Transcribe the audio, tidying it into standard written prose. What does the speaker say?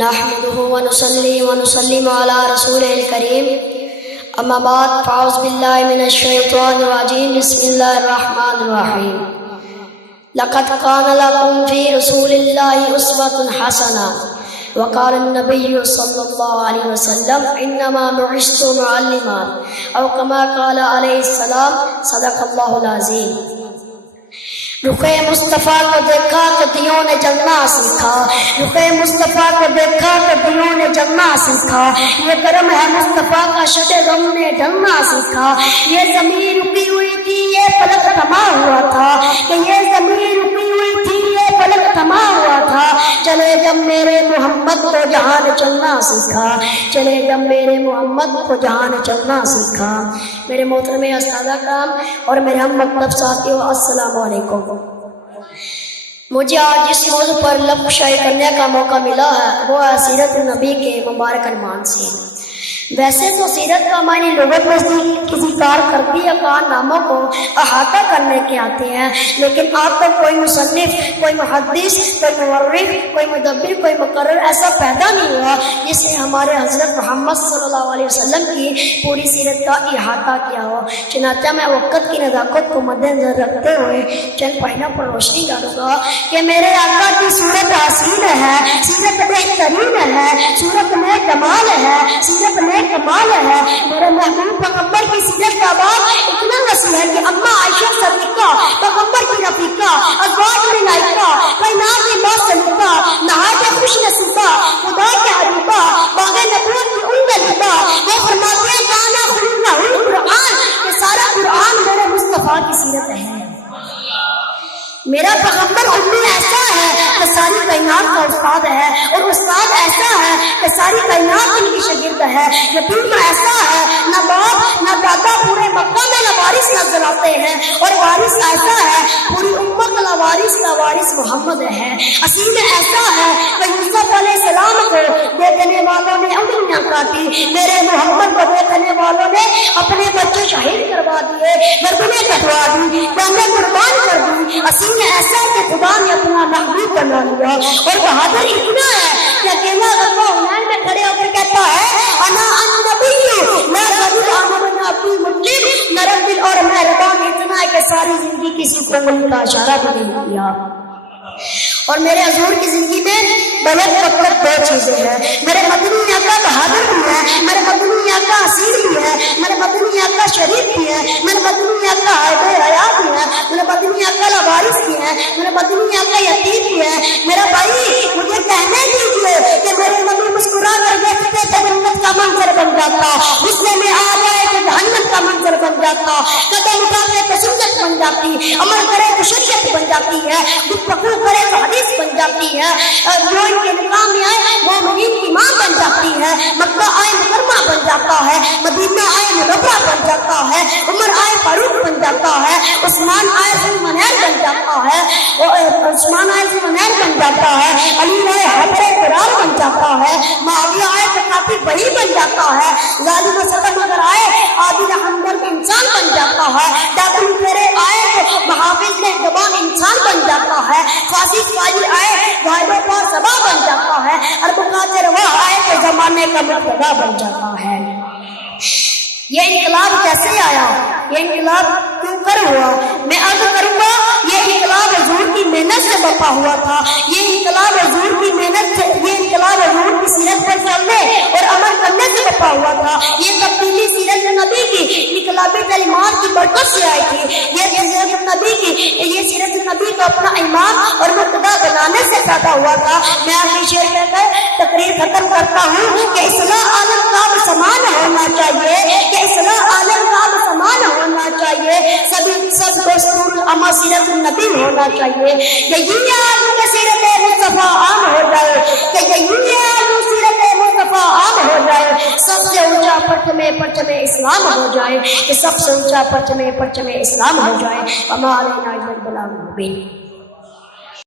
نحمده ونصلي ونسلم على رسوله الكريم اما بعد فاعوذ بالله من الشيطان الرجيم بسم الله الرحمن الرحيم لقد كان لكم في رسول الله اسوة حسنة وقال النبي صلى الله عليه وسلم انما بعثت معلما او كما قال عليه السلام صدق الله العظيم۔ رخ مصطفیٰ کو دیکھا تو دیوں نے جلنا سیکھا، رخ مصطفیٰ کو دیکھا تو دیوں نے جلنا سیکھا، یہ کرم ہے مصطفیٰ کا شد غم نے ڈھلنا سیکھا، یہ زمین رکی ہوئی تھی یہ فلک تھما ہوا تھا، کہ یہ زمین رکی ہوئی تھی یہ فلک تھما ہوا تھا، چلے جب میرے محمد کو جہان چلنا سیکھا، چلے جب میرے محمد کو جہان چلنا سیکھا۔ میرے محترم استاذہ کرام اور میرے ہم مکتب ساتھیوں، السلام علیکم۔ مجھے آج اس موضوع پر لفظ شائع کرنے کا موقع ملا ہے، وہ ہے سیرت نبی کے مبارک عنوان سے۔ ویسے تو سیرت کا معنی لغت میں کسی کارکردگی یا کارناموں کو احاطہ کرنے کے آتے ہیں، لیکن آپ کو کوئی مصنف، کوئی محدث، کوئی مورخ، کوئی مدبر، کوئی مقرر ایسا پیدا نہیں ہوا جس نے ہمارے حضرت محمد صلی اللہ علیہ وسلم کی پوری سیرت کا احاطہ کیا ہو۔ چنانچہ میں وقت کی نزاکت کو مد نظر رکھتے ہوئے چند پہلوں پر روشنی ڈالوں گا کہ میرے آقا کی صورت حسین ہے، سیرت بہترین ہے، صورت میں کمال ہے، سیرت میں کمال ہے۔ میرے محبوب پیغمبر کی سیرت کا باب اتنا وسیع ہے کہ اما عائشہ صدیقہ، پیغمبر کی رفیقہ، ازواج میں لائقہ، کائنات کی بات سلیقہ، نہایت خوش نصیبہ، خدا کے حبیبہ، باغ نبوت کی ان دلیبہ، وہ فرماتے ہیں کانا خلقہ القرآن، کہ سارا قرآن میرے مصطفیٰ کی سیرت ہے۔ میرا پیغمبر امی ایسا ہے کہ ساری کائنات کا استاد ہے، اور استاد ایسا ہے کہ ساری کائنات ان کی شاگرد ہے۔ یتیم ایسا ہے، نہ باپ نہ دادا پورے مکہ میں لوارث نظر آتے ہیں، اور وارث ایسا ہے پوری امت لوارث کا وارث محمد ہے۔ اسیر ایسا ہے کہ یوسف علیہ السلام کو دیکھنے والوں نے انگلیاں کاٹی، میرے محمد کو دیکھنے والوں نے اپنے بچے شہید کروا دیے، گردنیں کٹوا دی، جانیں قربان کر دی۔ اسیر ایسا کہ خدا نے اپنا محبوب بنا لیا، اور بہادر اتنا ہے کہ اکیلا غزوہ حنین میں کھڑے ہو کر کہتا ہے انا النبی، میں غریب آمن اپنی مجھے نرم دل اور مہربان اتنا ہے کہ ساری زندگی کسی کو انگلی کا اشارہ بھی نہیں کیا۔ اور میرے حضور کی زندگی میں بلد فقط دو چیزیں ہیں، میرے مدنی آقا بہادر بھی ہے، میرے مدنی آقا اسیر بھی ہے، میرے مدنی آقا شریف بھی ہے، میرے مدنی آقا حائب حیات بھی ہے، میرے مدنی آقا لوارث بھی ہے، میرے مدنی آقا یتیم بھی ہے۔ میرا بھائی مجھے کہنے دیجیے کہ میرے نبی مسکرا کر دیکھتے تھے جنت کا منظر بن جاتا، غصے میں آ جائے تو جہنم کا منظر بن جاتا، قدم اٹھاتے تو سنت بن جاتی، عمل کرے تو شریعت بن جاتی ہے، گفتگو کرے تو حدیث بن جاتی ہے، جو ان کے نکاح میں آئے مومنین کی ماں بن جاتی ہے، مکہ آئے مکرمہ بن جاتا ہے، مدینہ آئے منورہ بن جاتا ہے، عمر آئے فاروق بن جاتا ہے، عثمان آئے ذوالنورین بن جاتا ہے، عثمان آئے ذوالنورین بن جاتا ہے، علی آئے حیدر قرار بن جاتا ہے، معاویہ آئے تو کافی بڑی بن جاتا ہے، ظالم و ستم اگر آئے عادل ہمدرد انسان بن جاتا ہے، ڈاکو تیرے آئے تو محافظ میں زبان انسان بن جاتا ہے، فاسق فاجر آئے غائبوں کا سبا بن جاتا ہے، عرب قاطر وہ آئے تو زمانے کا مقتدا بن جاتا ہے۔ یہ انقلاب کیسے آیا؟ یہ انقلاب کیوں کر ہوا؟ میں عرض کروں گا یہ انقلاب حضور کی محنت سے برپا ہوا تھا، یہ انقلاب حضور کی محنت سے، یہ انقلاب حضور کی سیرت پر چلنے اور عمل کرنے سے برپا ہوا تھا۔ یہ تبدیلی سیرت نبی کی انقلابی تعلیمات کی برکت سے آئی تھی، یہ سیرت نبی کی، یہ سیرت نبی کو اپنا ایمان اور مقتدا بنانے سے پیدا ہوا تھا۔ میں اپنی شعر کہہ کر تقریر ختم کرتا ہوں کہ اصلاح عالم کا سامان ہونا چاہیے، کہ اصلاح عالم کا سامان ہونا چاہیے، سب دستور اما سیرت النبی ہونا چاہیے، کہ یہ آدم کے سیرت مصطفیٰ عام ہو جائے، کہ یہ آدم سیرت مصطفیٰ عام ہو جائے، سب سے اونچا پرچم اسلام ہو جائے، کہ سب سے اونچا پرچم اسلام ہو جائے۔ وما علینا الا البلاغ المبین۔